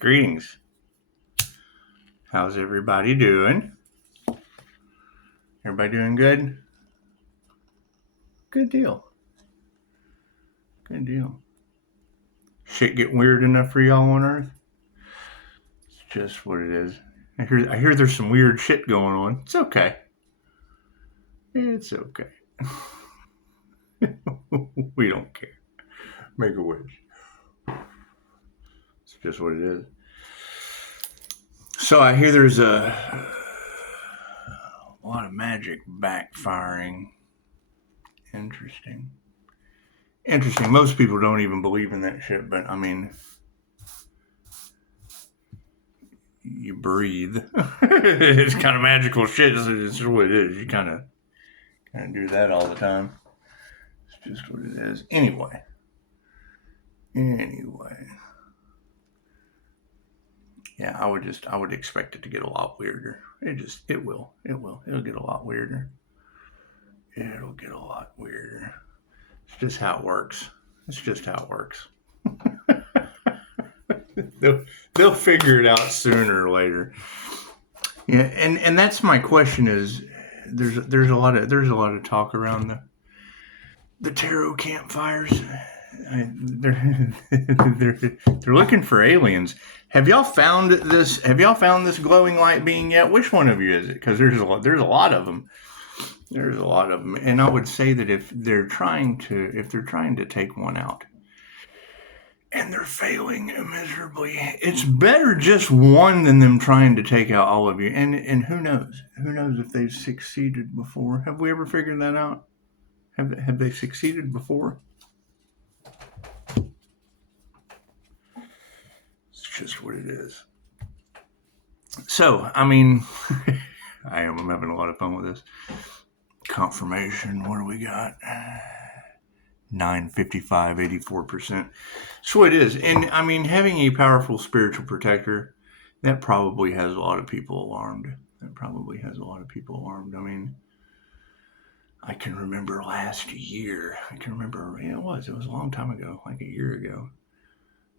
Greetings. How's everybody doing? Everybody doing good? Good deal. Good deal. Shit get weird enough for y'all on Earth? It's just what it is. I hear there's some weird shit going on. It's okay. It's okay. We don't care. Make a wish. It's just what it is. So I hear there's a lot of magic backfiring. Interesting. Most people don't even believe in that shit, but I mean, you breathe. It's kind of magical shit. It's what it is. You kind of do that all the time. It's just what it is. Anyway. Yeah, I would expect it to get a lot weirder. It will. It'll get a lot weirder. It'll get a lot weirder. It's just how it works. They'll figure it out sooner or later. Yeah, and that's my question is there's a lot of talk around the tarot campfires. They're looking for aliens. Have y'all found this glowing light being yet? Which one of you is it? Because there's a lot of them. There's a lot of them, and I would say that if they're trying to take one out, and they're failing miserably, it's better just one than them trying to take out all of you. And who knows? Who knows if they've succeeded before? Have we ever figured that out? Have they succeeded before? It's just what it is. So, I mean, I'm having a lot of fun with this. Confirmation, what do we got? 955, 84%. So it is. And I mean, having a powerful spiritual protector, that probably has a lot of people alarmed. I mean, I can remember last year. It was a long time ago, like a year ago.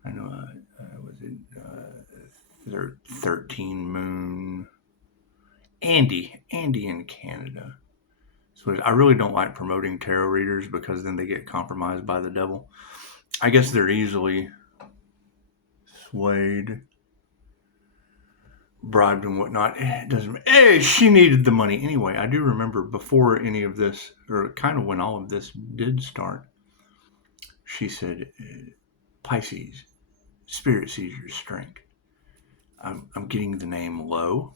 I know was it 13 Moon. Andy in Canada. So I really don't like promoting tarot readers because then they get compromised by the devil. I guess they're easily swayed, bribed and whatnot. It doesn't. Hey, she needed the money anyway. I do remember before any of this, or kind of when all of this did start, she said, "Pisces, spirit sees your strength." I'm getting the name Lowe.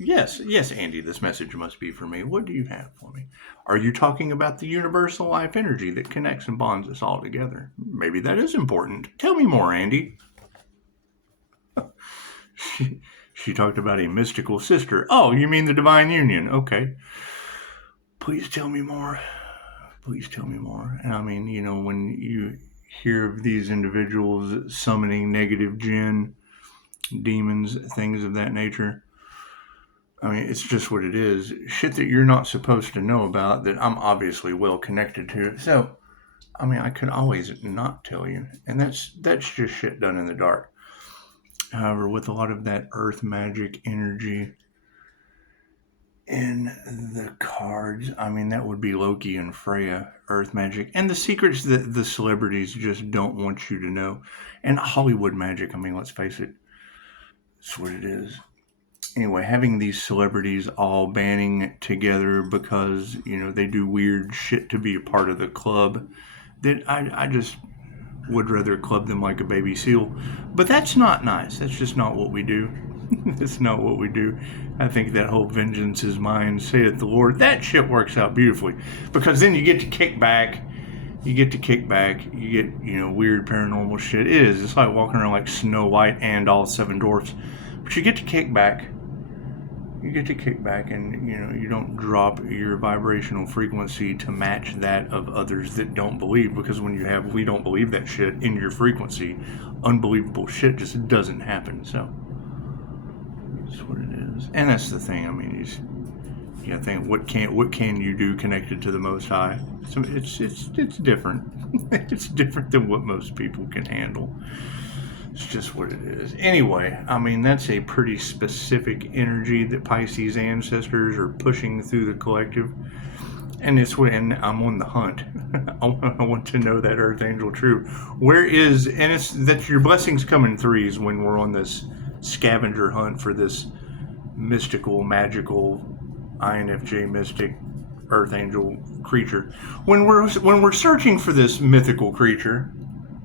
Yes, Andy, this message must be for me. What do you have for me? Are you talking about the universal life energy that connects and bonds us all together? Maybe that is important. Tell me more, Andy. She talked about a mystical sister. Oh, you mean the divine union? Okay. Please tell me more. And I mean, when you hear of these individuals summoning negative jinn, demons, things of that nature, I mean, it's just what it is. Shit that you're not supposed to know about that I'm obviously well connected to. So, I mean, I could always not tell you. And that's just shit done in the dark. However, with a lot of that earth magic energy in the cards, I mean, that would be Loki and Freya, earth magic, and the secrets that the celebrities just don't want you to know. And Hollywood magic, I mean, let's face it, that's what it is. Anyway, having these celebrities all banding together because, they do weird shit to be a part of the club, that I just would rather club them like a baby seal. But that's not nice. That's just not what we do. That's not what we do. I think that whole vengeance is mine, saith the Lord. That shit works out beautifully. Because then you get to kick back. You get, weird paranormal shit. It is. It's like walking around like Snow White and all 7 dwarfs. But you get to kick back. And, you don't drop your vibrational frequency to match that of others that don't believe. Because when we don't believe that shit in your frequency, unbelievable shit just doesn't happen. So, that's what it is. And that's the thing. I mean, you think, what can you do connected to the Most High? So it's different. It's different than what most people can handle. It's just what it is. Anyway, I mean, that's a pretty specific energy that Pisces ancestors are pushing through the collective. And it's when I'm on the hunt. I want to know that Earth Angel true. Where is, and it's that your blessings come in threes when we're on this scavenger hunt for this mystical, magical, INFJ mystic Earth Angel creature. When we're searching for this mythical creature,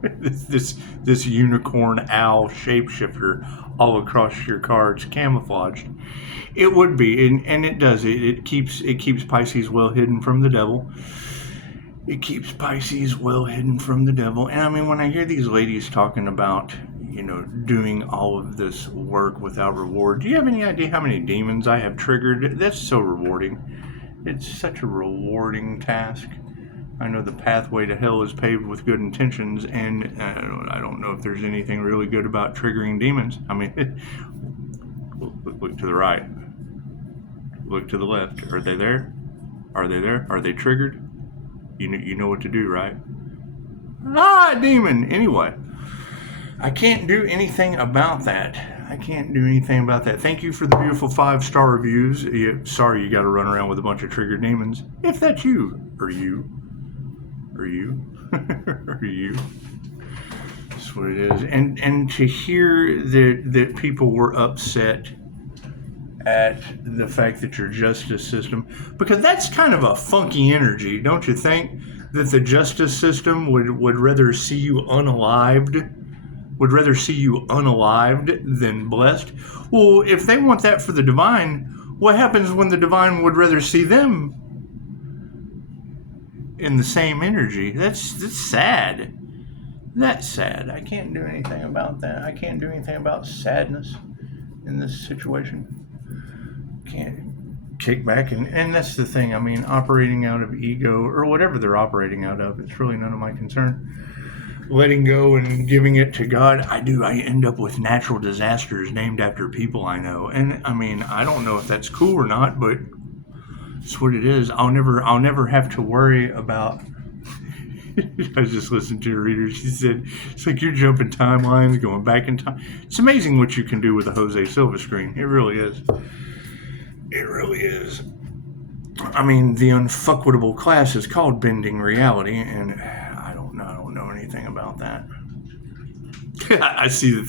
this unicorn owl shapeshifter all across your cards, camouflaged, it would be, and it does. It keeps Pisces well hidden from the devil. It keeps Pisces well hidden from the devil. And I mean, when I hear these ladies talking about, doing all of this work without reward, do you have any idea how many demons I have triggered? That's so rewarding. It's such a rewarding task. I know the pathway to hell is paved with good intentions, and I don't know if there's anything really good about triggering demons. I mean, look to the right. Look to the left. Are they there? Are they there? Are they triggered? You know what to do, right? Demon! Anyway, I can't do anything about that. Thank you for the beautiful 5-star reviews. Sorry you got to run around with a bunch of triggered demons. If that's you, or you. That's what it is. And to hear that people were upset at the fact that your justice system, because that's kind of a funky energy, don't you think? That the justice system would rather see you unalived, than blessed. Well, if they want that for the divine, what happens when the divine would rather see them in the same energy? That's sad. That's sad. I can't do anything about that. I can't do anything about sadness in this situation. Can't kick back, and that's the thing. I mean, operating out of ego or whatever they're operating out of, it's really none of my concern. Letting go and giving it to God. I end up with natural disasters named after people I know, and I mean, I don't know if that's cool or not, but it's what it is. I'll never have to worry about. I was just listening to a reader. She said, it's like you're jumping timelines, going back in time. It's amazing what you can do with a Jose Silva screen. It really is. It really is. I mean, the unfuckwittable class is called Bending Reality, and I don't know anything about that. I see that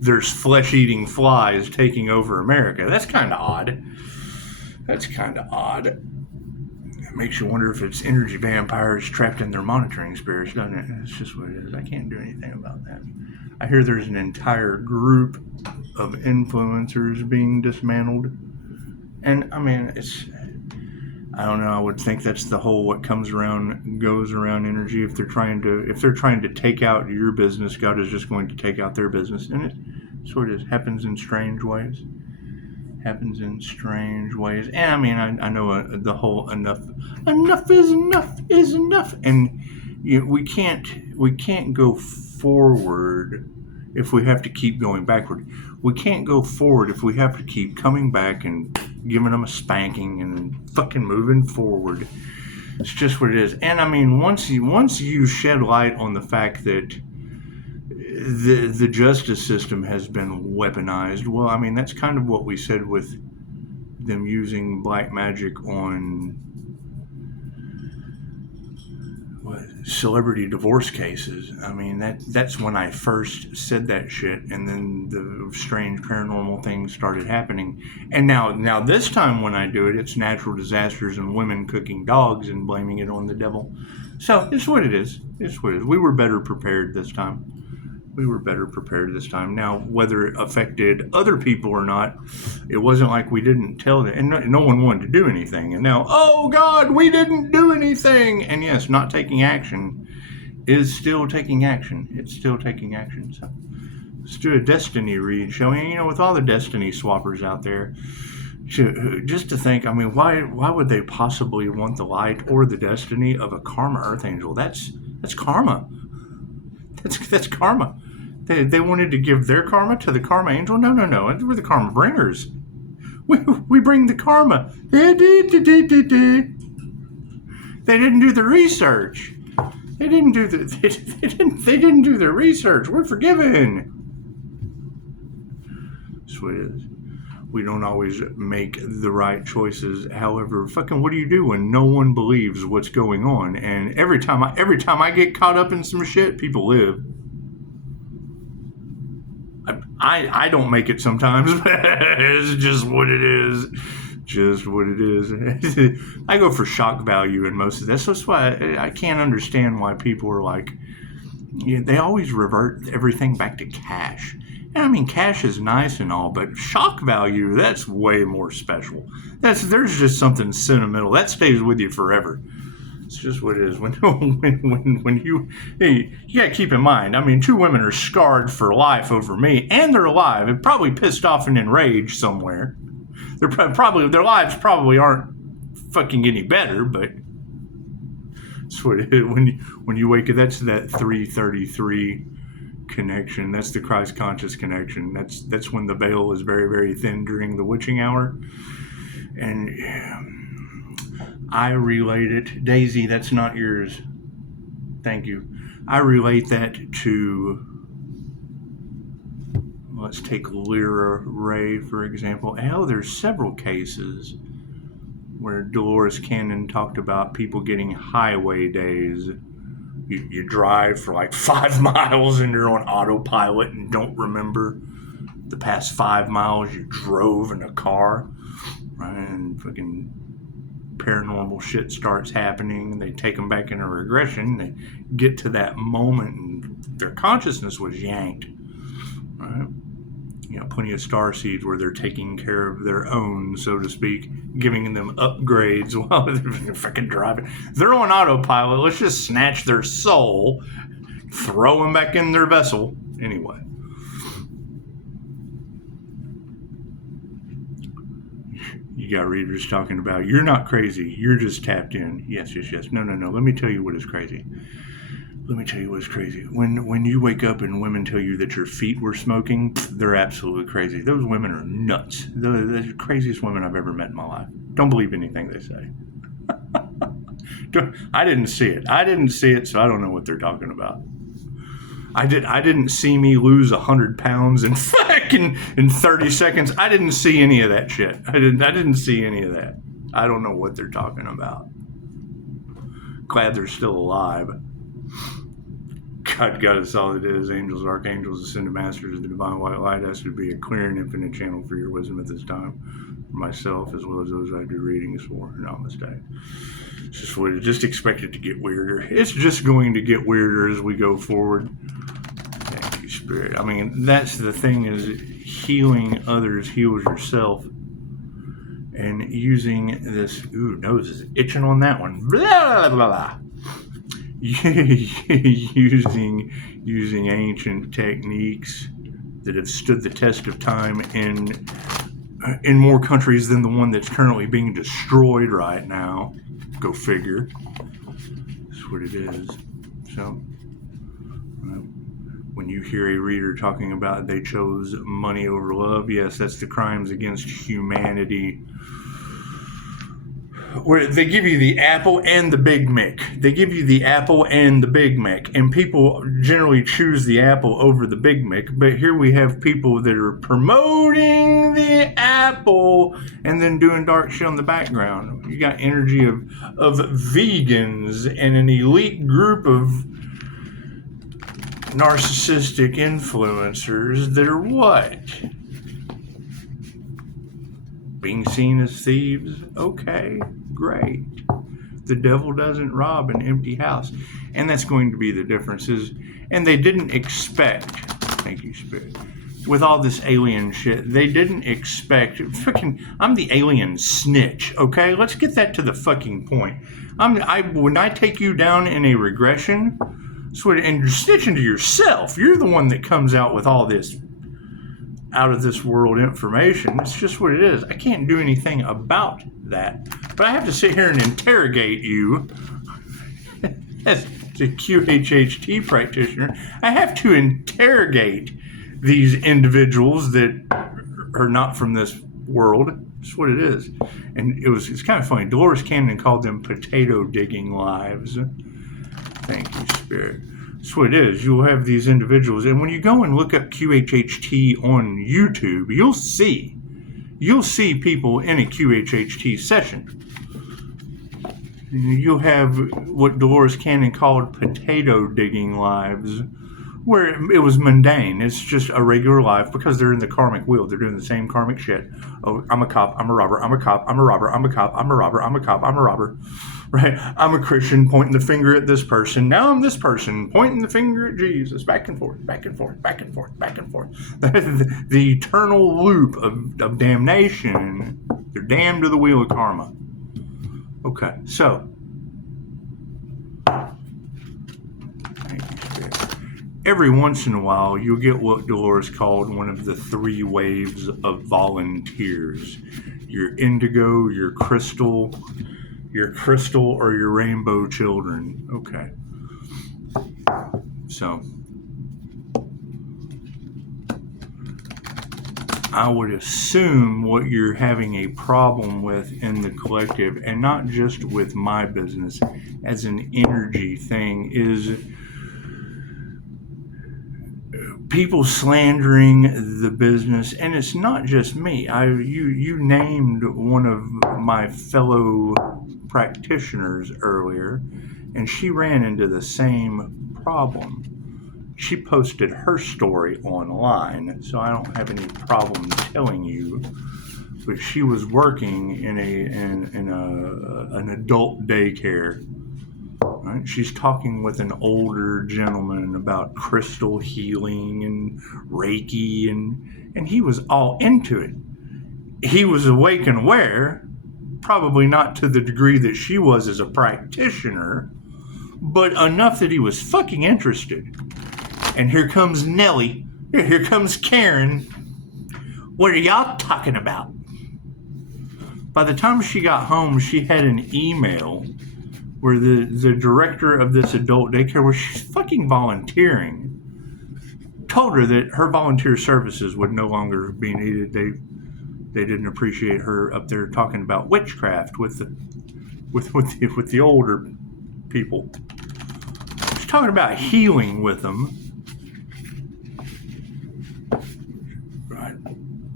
there's flesh-eating flies taking over America. That's kind of odd. It makes you wonder if it's energy vampires trapped in their monitoring spirits, doesn't it? It's just what it is. I can't do anything about that. I hear there's an entire group of influencers being dismantled. And I mean, I don't know, I would think that's the whole what comes around goes around energy. If they're trying to take out your business, God is just going to take out their business. And it sort of happens in strange ways. And I mean, I know the whole enough is enough. And we can't go forward if we have to keep going backward. We can't go forward if we have to keep coming back and giving them a spanking and fucking moving forward. It's just what it is. And I mean, once you shed light on the fact that the justice system has been weaponized, well, I mean, that's kind of what we said with them using black magic on celebrity divorce cases. I mean, that's when I first said that shit, and then the strange paranormal things started happening. And now this time when I do it, it's natural disasters and women cooking dogs and blaming it on the devil. So it's what it is. We were better prepared this time. Now, whether it affected other people or not, it wasn't like we didn't tell them, and no one wanted to do anything. And now, oh God, we didn't do anything. And yes, not taking action is still taking action. It's still taking action. So let's do a destiny read, shall we? With all the destiny swappers out there, just to think, I mean, why would they possibly want the light or the destiny of a karma earth angel? That's karma. That's karma. They wanted to give their karma to the karma angel? No. We're the karma bringers. We bring the karma. They didn't do the research. They didn't do the research. We're forgiven. That's what it is. We don't always make the right choices. However, fucking what do you do when no one believes what's going on? And every time I get caught up in some shit, people live. I don't make it sometimes. It's just what it is. Just what it is. I go for shock value in most of this. That's why I can't understand why people are like, they always revert everything back to cash. And I mean, cash is nice and all, but shock value, that's way more special. There's just something sentimental. That stays with you forever. It's just what it is. When you gotta keep in mind, I mean, 2 women are scarred for life over me, and they're alive. They're probably pissed off and enraged somewhere. Their lives probably aren't fucking any better, but that's what it is. When you wake up, that's that 333 connection. That's the Christ conscious connection. That's when the veil is very, very thin during the witching hour. And I relate it. Daisy, that's not yours. Thank you. I relate that to, let's take Lyra Ray, for example. Hell, there's several cases where Dolores Cannon talked about people getting highway days. You drive for like 5 miles and you're on autopilot and don't remember the past 5 miles you drove in a car, right? And fucking paranormal shit starts happening. They take them back into regression. They get to that moment and their consciousness was yanked, right? You know, plenty of starseeds where they're taking care of their own, so to speak, giving them upgrades while they're fucking driving. They're on autopilot. Let's just snatch their soul, throw them back in their vessel. Anyway. You got readers talking about, you're not crazy, you're just tapped in. Yes. No. Let me tell you what is crazy. When you wake up and women tell you that your feet were smoking, they're absolutely crazy. Those women are nuts. They're the craziest women I've ever met in my life. Don't believe anything they say. I didn't see it, so I don't know what they're talking about. I didn't see me lose 100 pounds in 30 seconds. I didn't see any of that shit. I didn't see any of that. I don't know what they're talking about. Glad they're still alive. God is all it is. Angels, archangels, ascended masters, the divine white light has to be a clear and infinite channel for your wisdom at this time. For myself, as well as those I do readings for. Namaste. It's just what just expect it to get weirder. It's just going to get weirder as we go forward. Thank you, Spirit. I mean, that's the thing, is healing others heals yourself. And using this, nose is itching on that one. Blah, blah, blah, blah. using ancient techniques that have stood the test of time in more countries than the one that's currently being destroyed right now. Go figure. That's what it is. So when you hear a reader talking about they chose money over love, yes, that's the crimes against humanity, where they give you the apple and the Big Mac. And people generally choose the apple over the Big Mac. But here we have people that are promoting the apple and then doing dark shit on the background. You got energy of vegans and an elite group of narcissistic influencers that are what? Being seen as thieves? Okay, great. The devil doesn't rob an empty house. And that's going to be the differences. And they didn't expect, thank you, Spirit, with all this alien shit, they didn't expect, I'm the alien snitch, okay? Let's get that to the fucking point. When I take you down in a regression, and you're snitching to yourself, you're the one that comes out with all this out of this world information. It's just what it is. I can't do anything about that. But I have to sit here and interrogate you as a QHHT practitioner. I have to interrogate these individuals that are not from this world. It's what it is. And it's kind of funny. Dolores Cannon called them potato digging lives. Thank you, Spirit. That's what it is. You'll have these individuals, and when you go and look up QHHT on YouTube, you'll see people in a QHHT session. You'll have what Dolores Cannon called potato digging lives, where it was mundane. It's just a regular life because they're in the karmic wheel. They're doing the same karmic shit. Oh, I'm a cop. I'm a robber. I'm a cop. I'm a robber. I'm a cop. I'm a robber. I'm a cop. I'm a robber. Right? I'm a Christian pointing the finger at this person. Now I'm this person pointing the finger at Jesus. Back and forth, back and forth, back and forth, back and forth. The eternal loop of damnation. They're damned to the wheel of karma. Okay, so every once in a while, you'll get what Dolores called one of the 3 waves of volunteers. Your indigo, your crystal, or your rainbow children. Okay. So, I would assume what you're having a problem with in the collective, and not just with my business, as an energy thing, is people slandering the business. And it's not just me. You named one of my fellow practitioners earlier, and she ran into the same problem. She posted her story online, so I don't have any problem telling you. But she was working in an adult daycare. Right? She's talking with an older gentleman about crystal healing and Reiki, and he was all into it. He was awake and aware, probably not to the degree that she was as a practitioner, but enough that he was fucking interested. And here comes Nellie. Here comes Karen. What are y'all talking about? By the time she got home, she had an email where the director of this adult daycare, where she's fucking volunteering, told her that her volunteer services would no longer be needed. They didn't appreciate her up there talking about witchcraft with the older people. She's talking about healing with them.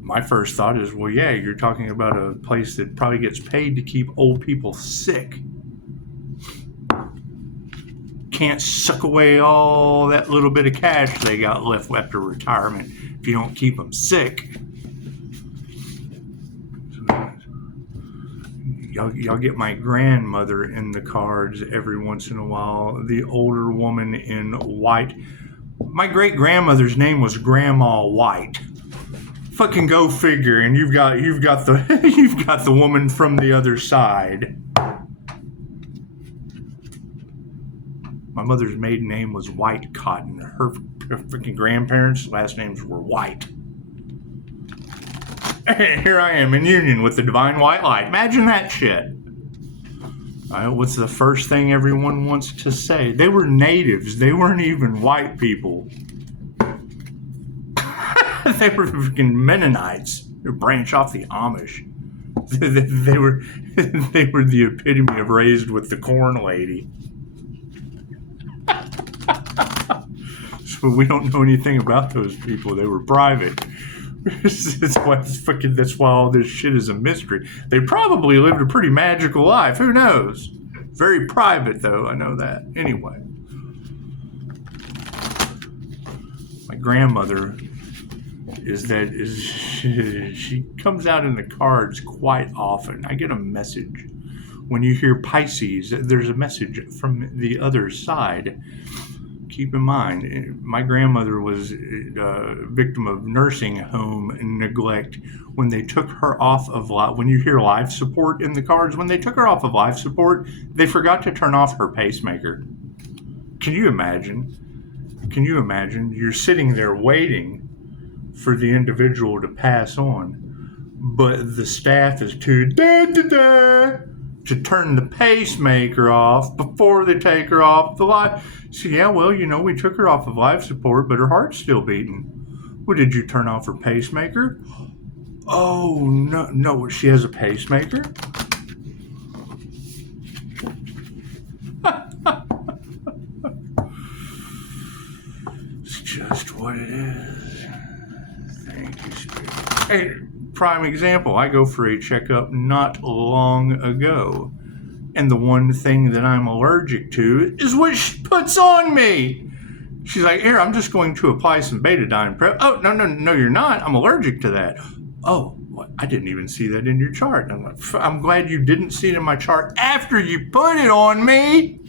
My first thought is, well, yeah, you're talking about a place that probably gets paid to keep old people sick. Can't suck away all that little bit of cash they got left after retirement if you don't keep them sick. Y'all get my grandmother in the cards every once in a while. The older woman in white. My great-grandmother's name was Grandma White. Fucking go figure. And you've got the woman from the other side. My mother's maiden name was White Cotton. Her freaking grandparents' last names were White. And here I am in union with the divine white light. Imagine that shit. What's the first thing everyone wants to say? They were natives. They weren't even white people. They were freaking Mennonites. They were branch off the Amish. They were the epitome of raised with the corn lady. So we don't know anything about those people. They were private. That's why all this shit is a mystery. They probably lived a pretty magical life. Who knows? Very private, though. I know that. Anyway. My grandmother she comes out in the cards quite often. I get a message. When you hear Pisces, there's a message from the other side. Keep in mind, my grandmother was a victim of nursing home neglect. When they took her off of when you hear life support in the cards, when they took her off of life support, they forgot to turn off her pacemaker. Can you imagine? You're sitting there waiting for the individual to pass on, but the staff is to turn the pacemaker off before they take her off the life. So yeah, well, we took her off of life support, but her heart's still beating. Well, did you turn off her pacemaker? Oh, no, she has a pacemaker? Thank you, Spirit. Hey, prime example, I go for a checkup not long ago, and the one thing that I'm allergic to is what she puts on me. She's like, here, I'm just going to apply some betadine prep. Oh, no, you're not. I'm allergic to that. Oh, what? I didn't even see that in your chart. I'm like, I'm glad you didn't see it in my chart after you put it on me.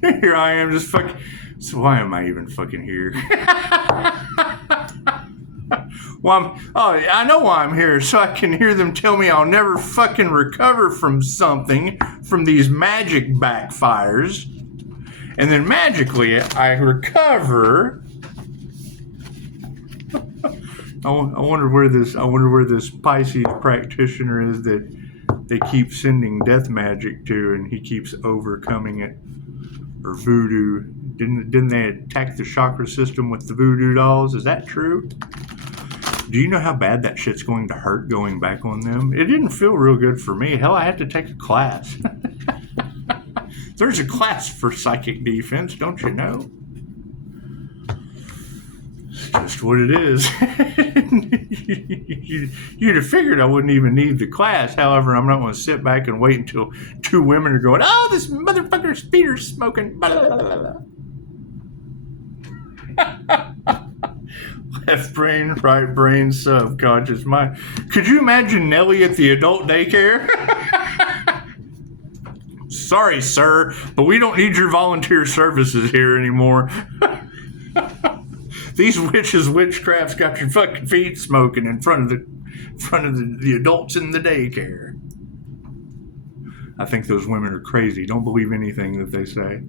Here I am just fucking. So why am I even fucking here? Well, I know why I'm here, so I can hear them tell me I'll never fucking recover from something, from these magic backfires. And then magically I recover. I wonder where this Pisces practitioner is that they keep sending death magic to, and he keeps overcoming it. Or voodoo. Didn't they attack the chakra system with the voodoo dolls? Is that true? Do you know how bad that shit's going to hurt going back on them? It didn't feel real good for me. Hell, I had to take a class. There's a class for psychic defense, don't you know? It's just what it is. You'd have figured I wouldn't even need the class. However, I'm not going to sit back and wait until two women are going, oh, this motherfucker's speeder's smoking. Left brain, right brain, subconscious mind. Could you imagine Nellie at the adult daycare? Sorry, sir, but we don't need your volunteer services here anymore. These witches' witchcraft's got your fucking feet smoking in front of the adults in the daycare. I think those women are crazy. Don't believe anything that they say.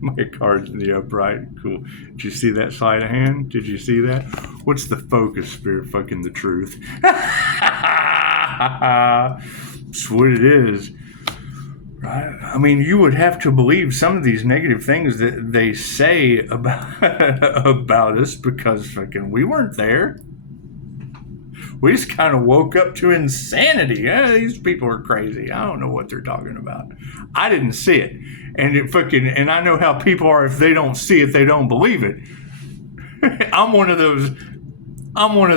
My card's in the upright. Cool. Did you see that sleight of hand? Did you see that? What's the focus, Spirit? Fucking the truth. That's what it is. Right? I mean, you would have to believe some of these negative things that they say about us, because fucking we weren't there. We just kind of woke up to insanity. These people are crazy. I don't know what they're talking about. I didn't see it. And I know how people are. If they don't see it, they don't believe it. I'm one of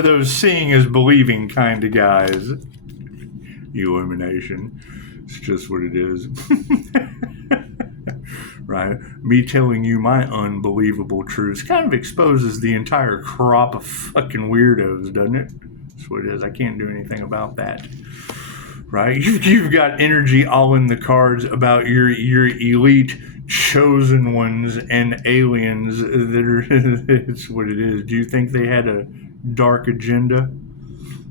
those seeing is believing kind of guys. Illumination. It's just what it is. Right? Me telling you my unbelievable truths kind of exposes the entire crop of fucking weirdos, doesn't it? That's what it is. I can't do anything about that. Right? You've got energy all in the cards about your elite chosen ones and aliens that are. It's what it is. Do you think they had a dark agenda?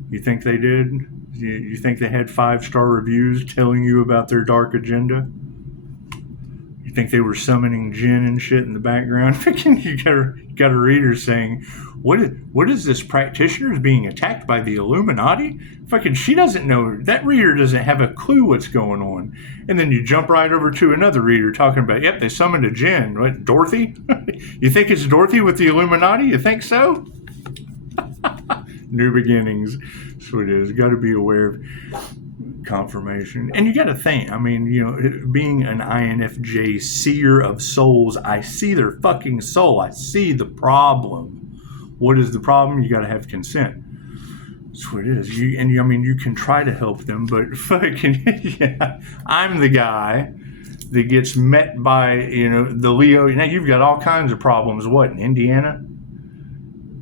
You think they did? You think they had 5-star reviews telling you about their dark agenda? You think they were summoning jinn and shit in the background? You got a reader saying, what is this practitioner is being attacked by the Illuminati? She doesn't know. That reader doesn't have a clue what's going on. And then you jump right over to another reader talking about, yep, they summoned a jinn. What, Dorothy? You think it's Dorothy with the Illuminati? You think so? New beginnings. That's what it is. Got to be aware of confirmation. And you got to think, I mean, being an INFJ seer of souls, I see their fucking soul. I see the problem. What is the problem? You got to have consent. That's what it is. You can try to help them, but yeah, I'm the guy that gets met by, the Leo. Now you've got all kinds of problems. What, in Indiana?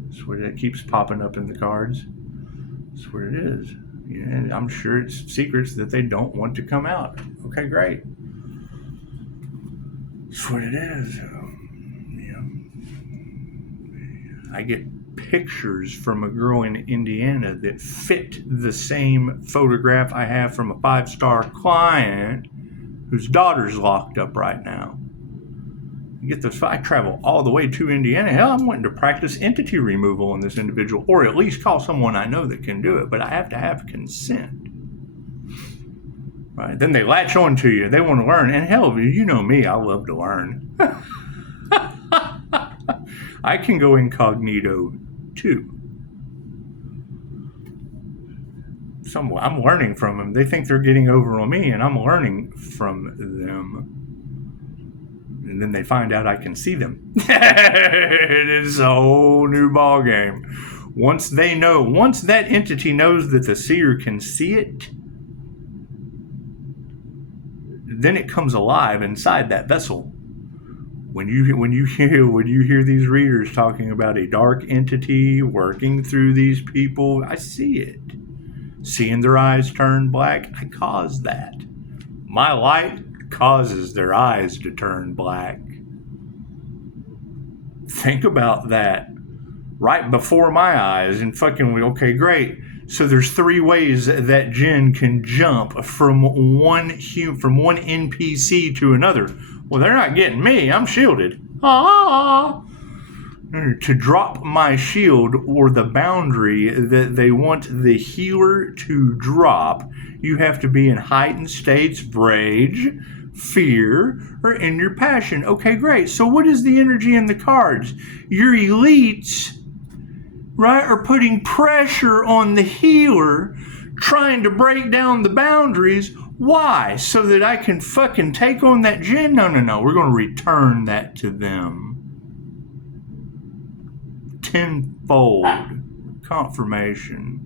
That's what it keeps popping up in the cards. That's what it is. And I'm sure it's secrets that they don't want to come out. Okay, great. That's what it is. I get pictures from a girl in Indiana that fit the same photograph I have from a 5-star client whose daughter's locked up right now. You get this. I travel all the way to Indiana. Hell, I'm wanting to practice entity removal on this individual, or at least call someone I know that can do it, but I have to have consent. Right? Then they latch on to you. They want to learn. And hell, you know me, I love to learn. I can go incognito too. I'm learning from them. They think they're getting over on me, and I'm learning from them. And then they find out I can see them. It is a whole new ball game. Once that entity knows that the seer can see it, then it comes alive inside that vessel. When you hear these readers talking about a dark entity working through these people, I see it. Seeing their eyes turn black, I cause that. My light causes their eyes to turn black. Think about that. Right before my eyes, and fucking, okay, great. So there's 3 ways that jinn can jump from one NPC to another. Well, they're not getting me. I'm shielded. To drop my shield, or the boundary that they want the healer to drop, you have to be in heightened states of rage, fear, or in your passion. Okay, great. So what is the energy in the cards? Your elites, right, are putting pressure on the healer, trying to break down the boundaries. Why? So that I can fucking take on that jinn? No. We're going to return that to them. Tenfold confirmation.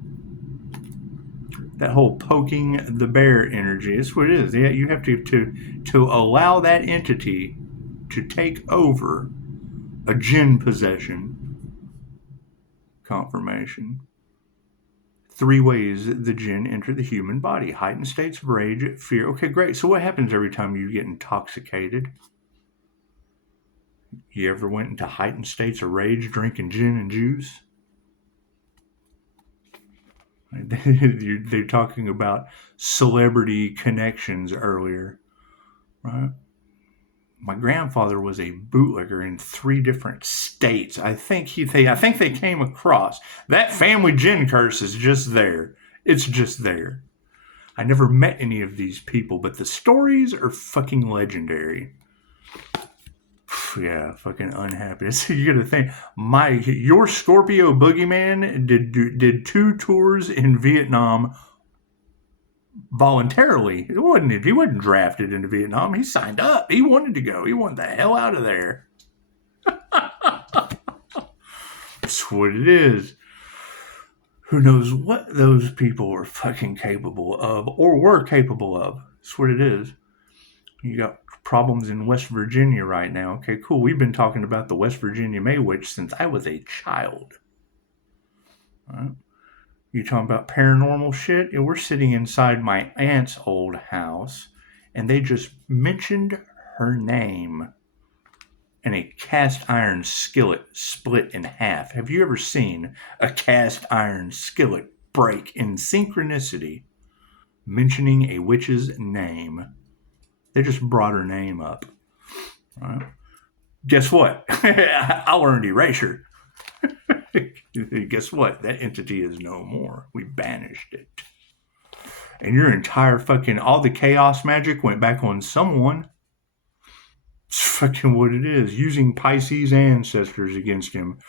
That whole poking the bear energy. That's what it is. Yeah, you have to allow that entity to take over a jinn possession. Confirmation. 3 ways the jinn enter the human body. Heightened states of rage, fear. Okay, great. So what happens every time you get intoxicated? You ever went into heightened states of rage drinking gin and juice? They're talking about celebrity connections earlier, right? My grandfather was a bootlegger in 3 different states. I think they came across. That family gin curse is just there. It's just there. I never met any of these people, but the stories are fucking legendary. Yeah, fucking unhappy. So you gotta think, your Scorpio boogeyman did 2 tours in Vietnam voluntarily. He wasn't drafted into Vietnam. He signed up. He wanted to go. He wanted the hell out of there. That's what it is. Who knows what those people are fucking capable of, or were capable of. That's what it is. You got problems in West Virginia right now. Okay, cool. We've been talking about the West Virginia May Witch since I was a child. All right. You talking about paranormal shit? And we're sitting inside my aunt's old house, and they just mentioned her name, and a cast iron skillet split in half. Have you ever seen a cast iron skillet break in synchronicity, mentioning a witch's name? They just brought her name up. Right. Guess what? I learned erasure. Guess what? That entity is no more. We banished it. And your entire fucking, all the chaos magic went back on someone. It's fucking what it is. Using Pisces ancestors against him.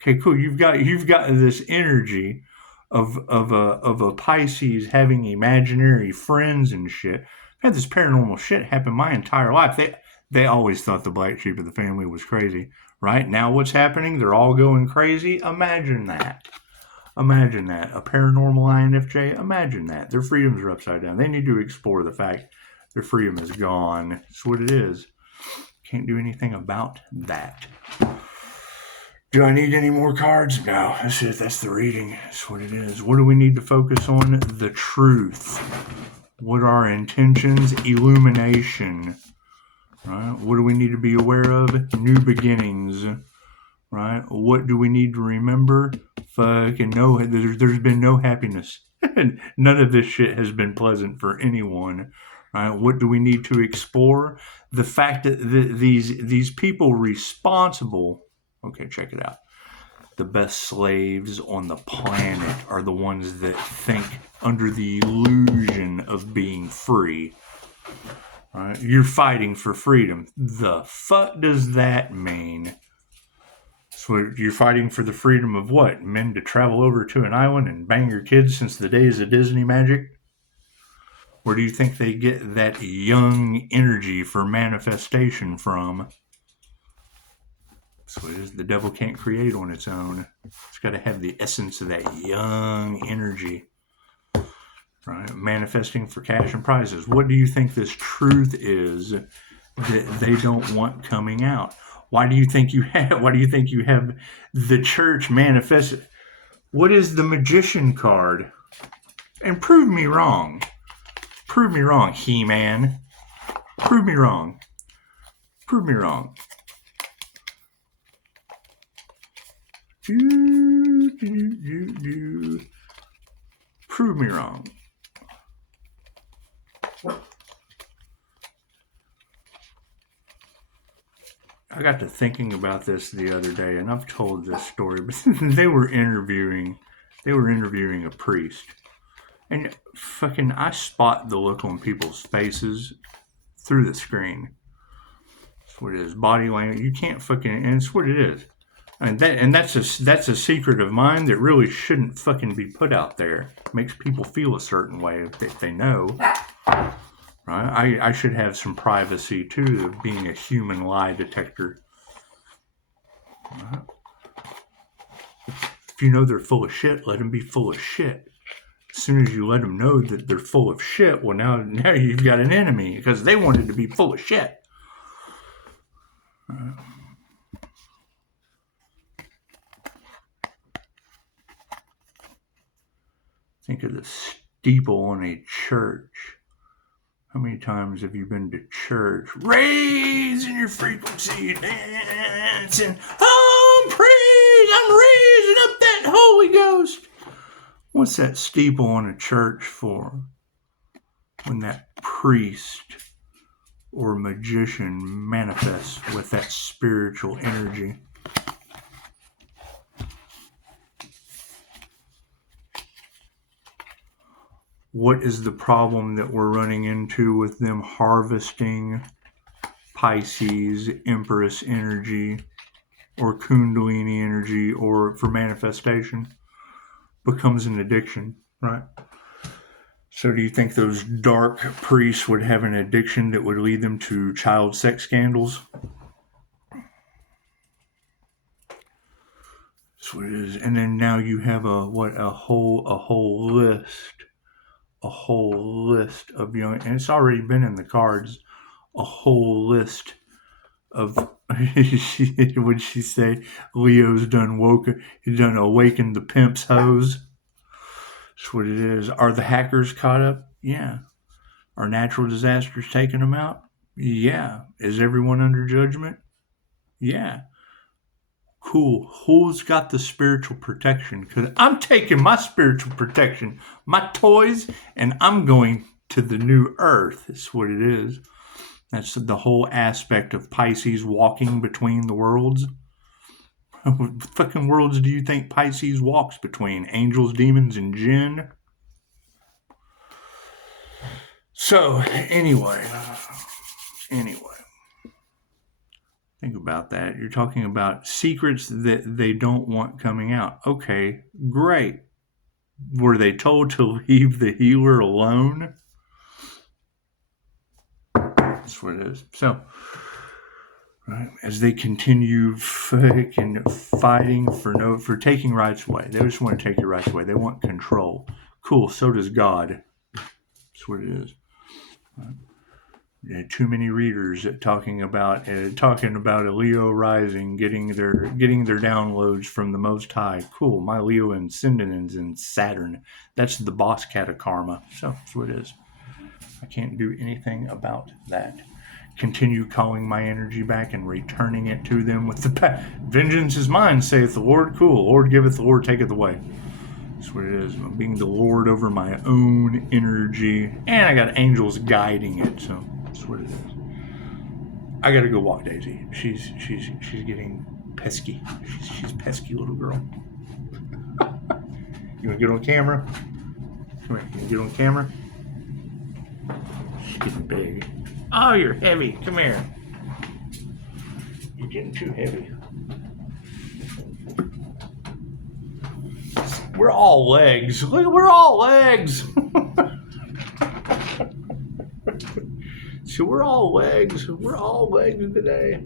Okay, cool. You've got this energy of a Pisces having imaginary friends and shit. I've had this paranormal shit happen my entire life. They always thought the black sheep of the family was crazy, right? Now what's happening? They're all going crazy. Imagine that. Imagine that. A paranormal INFJ, imagine that. Their freedoms are upside down. They need to explore the fact their freedom is gone. It's what it is. Can't do anything about that. Do I need any more cards? No, that's it. That's the reading. That's what it is. What do we need to focus on? The truth. What are our intentions? Illumination. Right? What do we need to be aware of? New beginnings. Right? What do we need to remember? Fucking no. There's been no happiness. None of this shit has been pleasant for anyone. Right? What do we need to explore? The fact that these people responsible. Okay, check it out. The best slaves on the planet are the ones that think under the illusion of being free. Right? You're fighting for freedom. The fuck does that mean? So you're fighting for the freedom of what? Men to travel over to an island and bang your kids since the days of Disney magic? Where do you think they get that young energy for manifestation from? So it is. The devil can't create on its own. It's got to have the essence of that young energy, right? Manifesting for cash and prizes. What do you think this truth is that they don't want coming out? Why do you think you have the church manifested? What is the magician card? And prove me wrong. Prove me wrong, He-Man. Prove me wrong. Prove me wrong. Prove me wrong. I got to thinking about this the other day, and I've told this story, but they were interviewing a priest. And fucking, I spot the look on people's faces through the screen. That's what it is. Body language. You can't fucking, and it's what it is. And that's a secret of mine that really shouldn't fucking be put out there. It makes people feel a certain way if they know. Right? I should have some privacy too of being a human lie detector. Right? If you know they're full of shit, let them be full of shit. As soon as you let them know that they're full of shit, well, now you've got an enemy because they wanted to be full of shit. Think of the steeple on a church. How many times have you been to church? Raising your frequency, dancing. I'm raising up that Holy Ghost. What's that steeple on a church for? When that priest or magician manifests with that spiritual energy. What is the problem that we're running into with them harvesting Pisces, Empress energy, or Kundalini energy, or for manifestation? Becomes an addiction, right? So do you think those dark priests would have an addiction that would lead them to child sex scandals? That's what it is. And then now you have a whole list of young, and it's already been in the cards, a whole list of, would she say, Leo's done awakened the pimp's hose. That's what it is. Are the hackers caught up? Yeah. Are natural disasters taking them out? Yeah. Is everyone under judgment? Yeah. Cool. Who's got the spiritual protection? Because I'm taking my spiritual protection, my toys, and I'm going to the new earth. That's what it is. That's the whole aspect of Pisces walking between the worlds. What fucking worlds do you think Pisces walks between? Angels, demons, and jinn? So, anyway. Think about that. You're talking about secrets that they don't want coming out. Okay, great. Were they told to leave the healer alone? That's what it is. So, right, as they continue fucking fighting for taking rights away. They just want to take your rights away. They want control. Cool, so does God. That's what it is. Right. Too many readers talking about a Leo rising, getting their downloads from the Most High. Cool. My Leo ascendant is in Saturn. That's the boss cat of karma. So that's what it is. I can't do anything about that. Continue calling my energy back and returning it to them with the vengeance is mine, saith the Lord. Cool. Lord giveth, the Lord taketh away. That's what it is. I'm being the Lord over my own energy, and I got angels guiding it. So. That's what it is. I gotta go walk Daisy. She's getting pesky. She's a pesky little girl. You wanna get on camera? Come here. You wanna get on camera? She's getting big. Oh, you're heavy. Come here. You're getting too heavy. We're all legs. Look, we're all legs. So we're all legs. We're all legs today.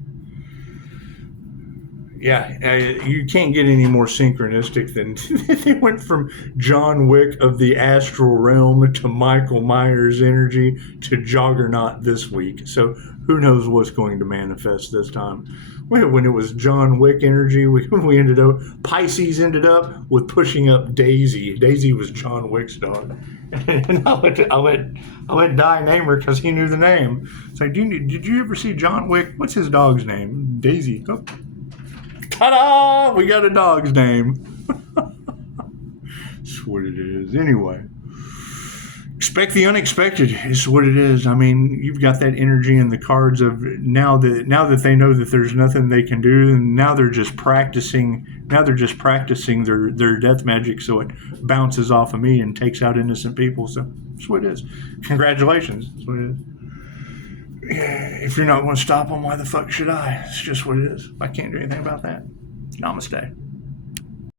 You can't get any more synchronistic than they went from John Wick of the astral realm to Michael Myers energy to Juggernaut this week. So who knows what's going to manifest this time. When it was John Wick energy, we ended up, Pisces ended up with pushing up Daisy. Daisy was John Wick's dog. And I let Di name her because he knew the name. It's like, did you ever see John Wick? What's his dog's name? Daisy. Oh. Ta-da! We got a dog's name. That's what it is. Anyway, expect the unexpected is what it is. I mean, you've got that energy in the cards of now that they know that there's nothing they can do, and now they're just practicing. Now they're just practicing their death magic, so it bounces off of me and takes out innocent people. So that's what it is. Congratulations. That's what it is. If you're not going to stop them, why the fuck should I? It's just what it is. I can't do anything about that. Namaste.